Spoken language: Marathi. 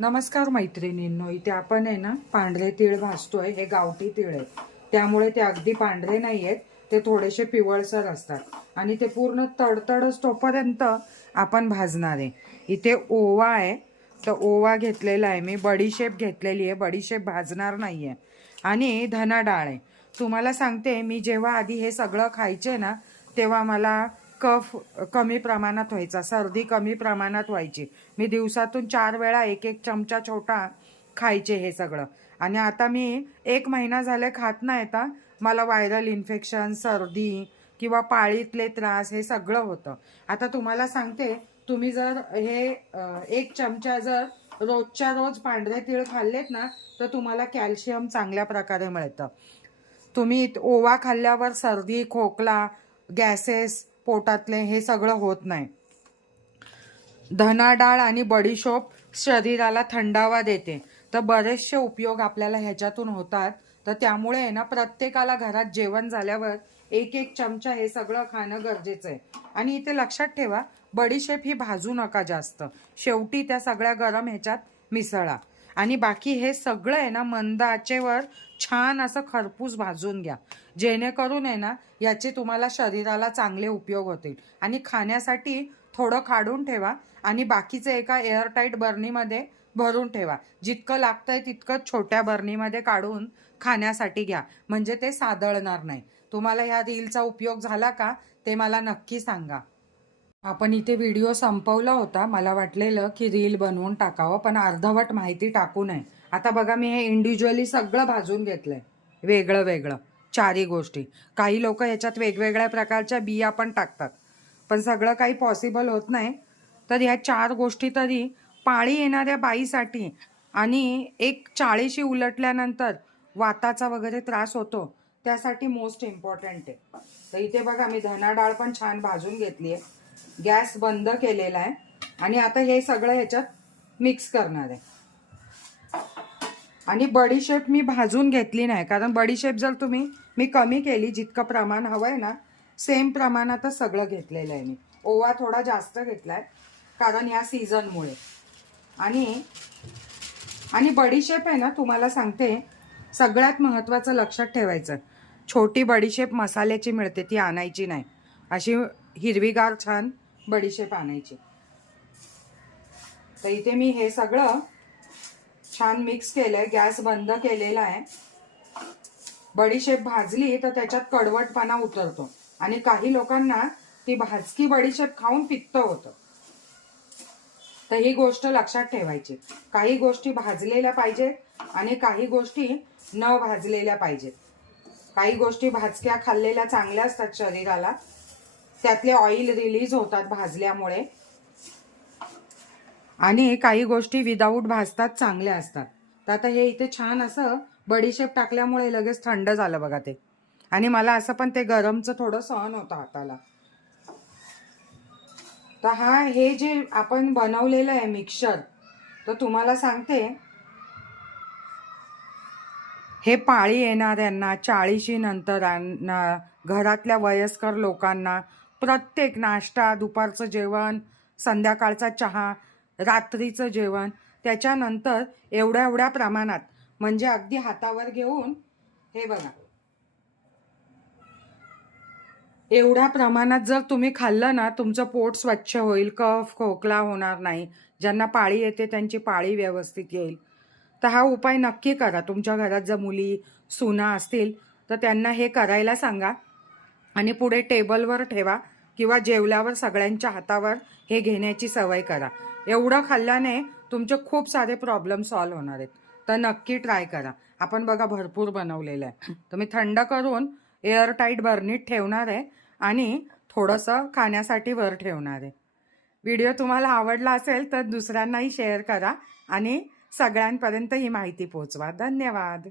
नमस्कार मैत्रिणींनो इथे आपण आहे ना पांढरे तीळ भाजतोय हे गावठी तीळ आहेत. त्यामुळे ते अगदी पांढरे नाही आहेत ते थोडेसे पिवळसर असतात. आणि ते पूर्ण तडतडच तोपर्यंत आपण भाजणार आहे. इथे ओवा आहे तर ओवा घेतलेला आहे मी बडीशेप घेतलेली आहे बडीशेप भाजणार नाही आहे आणि धना डाळ आहे. तुम्हाला सांगते मी जेव्हा आधी हे सगळं खायचे ना तेव्हा मला कफ कमी प्रमाणात व्हायचा सर्दी कमी प्रमाणात व्हायची. मी दिवसातून चार वेळा एक एक चमचा छोटा खायचे हे सगळं. आणि आता मी एक महिना झाले खात नाही आता. मला व्हायरल इन्फेक्शन सर्दी किंवा पाळीतले त्रास हे सगळं होतं. आता तुम्हाला सांगते तुम्ही जर हे एक चमचा जर रोजच्या रोज पांढरे तीळ खाल्लेत ना तर तुम्हाला कॅल्शियम चांगल्या प्रकारे मिळतं. तुम्ही ओवा खाल्ल्यावर सर्दी खोकला गॅसेस पोटातले हे सगळं होत नाही. धना डाळ आणि बडीशोप शरीराला थंडावा देते. तर बरेचसे उपयोग आपल्याला ह्याच्यातून होतात. तर त्यामुळे आहे ना प्रत्येकाला घरात जेवण झाल्यावर एक एक चमचा हे सगळं खाणं गरजेचं आहे. आणि इथे लक्षात ठेवा बडीशेप ही भाजू नका जास्त. शेवटी त्या सगळ्या गरम ह्याच्यात मिसळा. आणि बाकी हे सगळं आहे ना मंद आचेवर छान असं खरपूस भाजून घ्या. जेणेकरून आहे ना याचे तुम्हाला शरीराला चांगले उपयोग होतील. आणि खाण्यासाठी थोडं काढून ठेवा आणि बाकीचं एका एअरटाईट बर्नीमध्ये भरून ठेवा. जितकं लागतंय तितकं छोट्या बर्नीमध्ये काढून खाण्यासाठी घ्या. म्हणजे ते सादळणार नाही. तुम्हाला ह्या रीलचा उपयोग झाला का ते मला नक्की सांगा. आपण इथे व्हिडिओ संपवला होता. मला वाटलेलं की रील बनवून टाकावं पण अर्धवट माहिती टाकू नये. आता बघा मी हे इंडिव्हिज्युअली सगळं भाजून घेतलंय. वेगळं वेगळं. चारही गोष्टी. काही लोक ह्याच्यात वेगवेगळ्या प्रकारच्या बिया पण टाकतात. पण सगळं काही पॉसिबल होत नाही. तर ह्या चार गोष्टी तरी पाळी येणाऱ्या बाईसाठी आणि एक चाळीशी उलटल्यानंतर वाताचा वगैरे त्रास होतो त्यासाठी मोस्ट इम्पॉर्टंट आहे. तर इथे बघा मी धना डाळ पण छान भाजून घेतली आहे गॅस बंद केलेला आहे. आणि आता हे सगळं ह्याच्यात मिक्स करणार आहे. आणि बडीशेप मी भाजून घेतली नाही. कारण बडीशेप जर तुम्ही मी कमी केली जितकं प्रमाण हवं आहे ना सेम प्रमाणातच सगळं घेतलेलं आहे मी. ओवा थोडा जास्त घेतलाय कारण ह्या सीझनमुळे आणि आणि बडीशेप आहे ना तुम्हाला सांगते सगळ्यात महत्त्वाचं लक्षात ठेवायचं. छोटी बडीशेप मसाल्याची मिळते ती आणायची नाही. अशी हिरवीगार छान बडीशेप आणायची. तर इथे मी हे सगळं छान मिक्स केलंय गॅस बंद केलेला आहे. बडीशेप भाजली तर त्याच्यात कडवटपणा उतरतो. आणि काही लोकांना ती भाजकी बडीशेप खाऊन पित्त होतं. तर ही गोष्ट लक्षात ठेवायची. काही गोष्टी भाजलेल्या पाहिजेत आणि काही गोष्टी न भाजलेल्या पाहिजेत. काही गोष्टी भाजक्या खाल्लेल्या चांगल्या असतात शरीराला. त्यातले ऑइल रिलीज होतात भाजल्यामुळे. आणि काही गोष्टी विदाऊट भाजतात चांगल्या असतात. तर आता हे इथे छान असं बडीशेप टाकल्यामुळे लगेच थंड झालं बघा ते. आणि मला असं पण ते गरमचं थोडं सहन होतं हाताला. तर हा हे जे आपण बनवलेलं आहे मिक्सर तर तुम्हाला सांगते हे पाळी येणाऱ्यांना चाळीशी नंतर घरातल्या वयस्कर लोकांना प्रत्येक नाश्ता दुपारचं जेवण संध्याकाळचा चहा रात्रीचं जेवण त्याच्यानंतर एवढ्या एवढ्या प्रमाणात. म्हणजे अगदी हातावर घेऊन हे बघा. एवढ्या प्रमाणात जर तुम्ही खाल्लं ना तुमचं पोट स्वच्छ होईल कफ खोकला होणार नाही. ज्यांना पाळी येते त्यांची पाळी व्यवस्थित येईल. तर हा उपाय नक्की करा. तुमच्या घरात जर मुली सुना असतील तर त्यांना हे करायला सांगा. आणि पुढे टेबलवर ठेवा किंवा जेवल्यावर सगळ्यांच्या हातावर हे घेण्याची सवय करा. एवढं खाल्ल्याने तुमचे खूप सारे प्रॉब्लेम सॉल्व्ह होणार आहेत. तर नक्की ट्राय करा. आपण बघा भरपूर बनवलेलं आहे. तुम्ही थंड करून एअरटाईट बर्नीत ठेवणार आहे आणि थोडंसं खाण्यासाठी वर ठेवणार आहे. व्हिडिओ तुम्हाला आवडला असेल तर दुसऱ्यांनाही शेअर करा आणि सगळ्यांपर्यंत ही माहिती पोहोचवा. धन्यवाद.